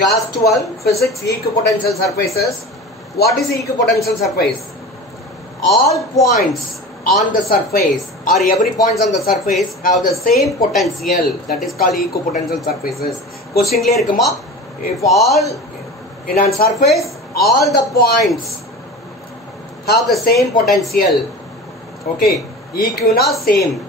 Class 12 Physics Equipotential Surfaces. What is equipotential surface? All points on the surface or every points on the surface have the same potential. That is called equipotential surfaces. Question clear irukuma? If all in a surface, all the points have the same potential. Okay, EQ na same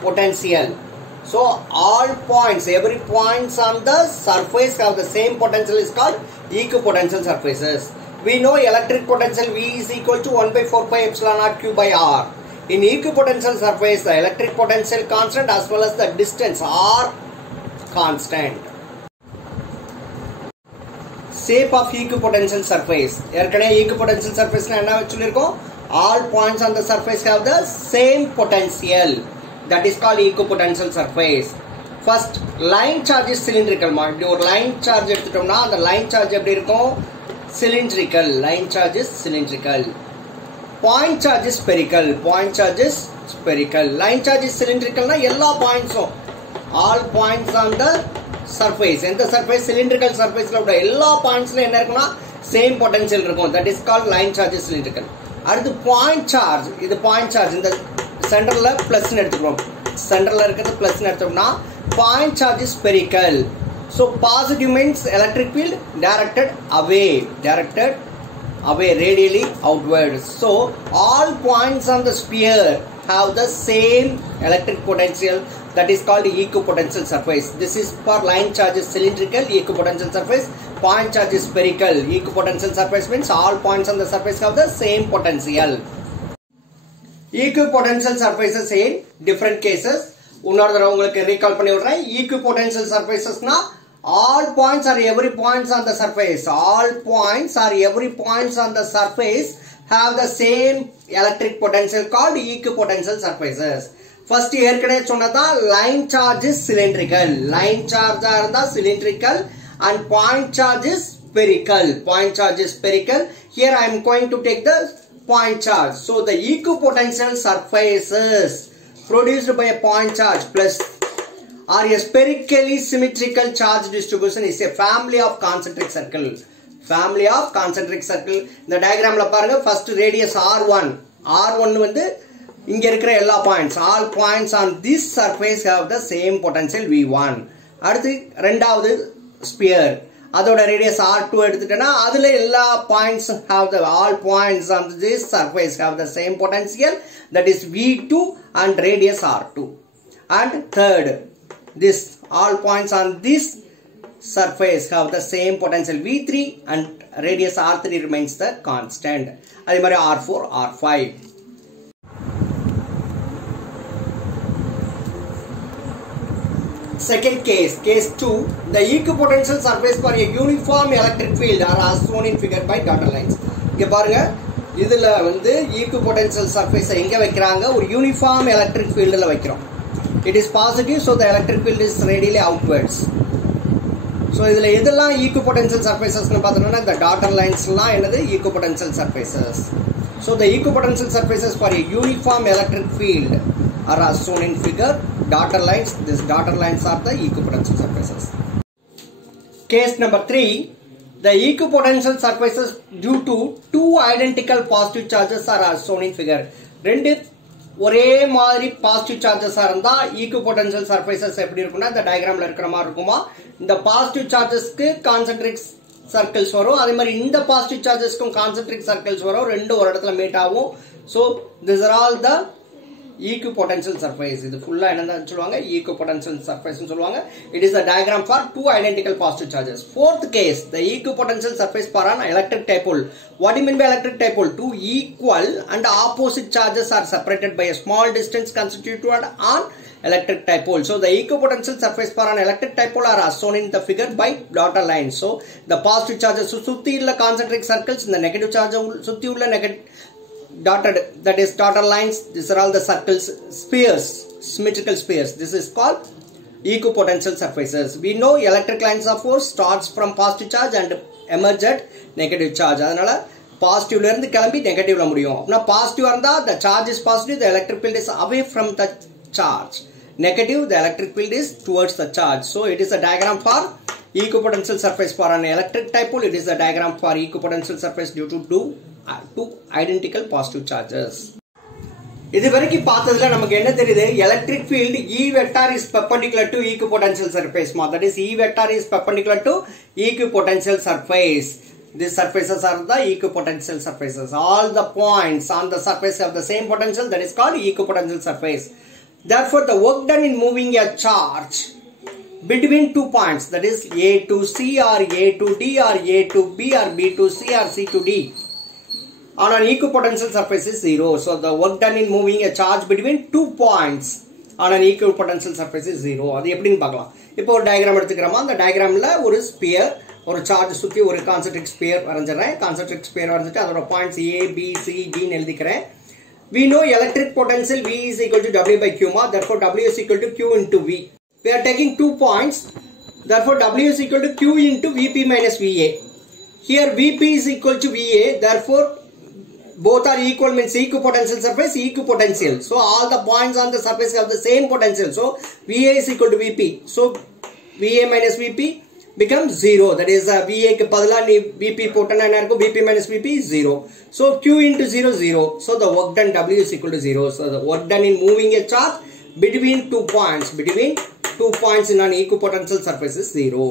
potential. So all points, every points on the surface have the same potential is called equipotential surfaces. We know electric potential V is equal to 1 by 4 pi epsilon naught Q by R. In equipotential surface, the electric potential constant as well as the distance are constant. Shape of equipotential surface. Equipotential surface all points on the surface have the same potential. That is called equipotential surface. First, line charge is cylindrical. Line charge the line charge cylindrical. Line charge is cylindrical. Point charge is spherical. Point charge is spherical. Line charge is cylindrical. Yellow points. All points on the surface. And the surface cylindrical surface. Yellow points same potential. That is called line charge is cylindrical. And the point charge. This point charge in the center plus center plus point charge is spherical. So positive means electric field directed away radially outwards. So all points on the sphere have the same electric potential. That is called equipotential surface. This is for line charge is cylindrical equipotential surface. Point charge is spherical. Equipotential surface means all points on the surface have the same potential. Equipotential surfaces in different cases. Recall equipotential surfaces na all points or every points on the surface. All points or every points on the surface have the same electric potential called equipotential surfaces. First line charge is cylindrical. Line charge are cylindrical and point charge is spherical. Point charge is spherical. Here I am going to take the point charge. So the equipotential surfaces produced by a point charge plus or a spherically symmetrical charge distribution is a family of concentric circle. Family of concentric circle. The diagram la paranga first radius R1. R1 வந்து இங்க இருக்கிற எல்லா points. All points on this surface have the same potential V1. அடுத்து இரண்டாவது sphere. அதோட radius R2 எடுத்துட்டேனா அதுல எல்லா points have the all points on this surface have the same potential, that is V2 and radius R2. And third, this all points on this surface have the same potential V3 and radius R3 remains the constant. அதே மாதிரி R4, R5. Second case, case 2, the equipotential surface for a uniform electric field are as shown in figure by dotted lines. இங்க பாருங்க இதுல வந்து equipotential surface எங்க வைக்கறாங்க ஒரு uniform electric fieldல வைக்கிறோம். It is positive, so the electric field is radially outwards. So இதுல எதெல்லாம் equipotential surfaces னு பார்த்தோம்னா the dotted lines எல்லாம் என்னது equipotential surfaces. So the equipotential surfaces for a uniform electric field are as shown in figure. Dotted lines, these dotted lines are the equipotential surfaces. Case number 3, the equipotential surfaces due to two identical positive charges are as shown in figure. ரெண்டு ஒரே மாதிரி positive charges இருந்தா equipotential surfaces எப்படி இருக்கும்னா இந்த டயகிராம்ல இருக்கிற மாதிரி இருக்குமா, இந்த பாசிட்டிவ் சார்ஜஸ்க்கு கான்சென்ட்ரிக் சர்க்கிள்ஸ் வரும், அதே மாதிரி இந்த பாசிட்டிவ் சார்ஜஸ்க்கும் கான்சென்ட்ரிக் சர்க்கிள்ஸ் வரும், ரெண்டு ஒரு இடத்துல மீட் ஆகும். So these are all the equipotential surface. இது ஃபுல்லா என்னன்னு சொல்வாங்க equipotential surface னு சொல்வாங்க. It is the diagram for two identical positive charges. Fourth case, the equipotential surface for an electric dipole. What do you mean by electric dipole? Two equal and opposite charges are separated by a small distance constituted on electric dipole. So the equipotential surface for an electric dipole are as shown in the figure by dotted lines. So the positive charges சுத்தி உள்ள concentric circles, the negative charge சுத்தி உள்ள negative dotted, that is dotted lines, these are all the circles, spheres, symmetrical spheres. This is called equipotential surfaces. We know electric lines of force starts from positive charge and emerge at negative charge. அதனால positive ல இருந்து கிளம்பி negative ல முடியும். அப்பனா positive இருந்தா the charge is positive, the electric field is away from the charge. Negative, the electric field is towards the charge. So it is a diagram for equipotential surface for an electric dipole. It is the diagram for equipotential surface due to two identical positive charges. இதுவரைக்கும் பார்த்ததுல நமக்கு என்ன தெரியுது? Electric field E vector is perpendicular to equipotential surface. That is, E vector is perpendicular to equipotential surface. These surfaces are the equipotential surfaces. All the points on the surface have the same potential. That is called equipotential surface. Therefore, the work done in moving a charge between 2 points, that is A to C or A to D or A to B or B to C or C to D, on an equipotential surface is 0. So the work done in moving a charge between 2 points on an equipotential surface is 0. அது எப்படின்னு பார்க்கலாம். இப்போ ஒரு diagram எடுத்துக்கிறோமா, அந்த டயக்ராம்ல ஒரு sphere, ஒரு charge சுற்றி ஒரு கான்சென்ட்ரிக் ஸ்பியர் வரைஞ்சிடறேன். கான்சென்ட்ரிக் ஸ்பியர் வரைஞ்சிட்டு அதோட points A, B, C, D ன்னு எழுதிக்கிறேன். We know electric potential V is equal to W by Q. Therefore W is equal to Q into V. We are taking 2 points. Therefore W is equal to Q into Vp minus Va. Here Vp is equal to Va. Therefore both are equal, means equipotential surface, equipotential. So all the points on the surface have the same potential. So Va is equal to Vp. So Va minus Vp becomes 0. That is Va ke badala ni Vp potana na irukku, Vp minus Vp is 0. So Q into 0 0. So the work done W is equal to 0. So the work done in moving a charge between 2 points in an equipotential surface is 0.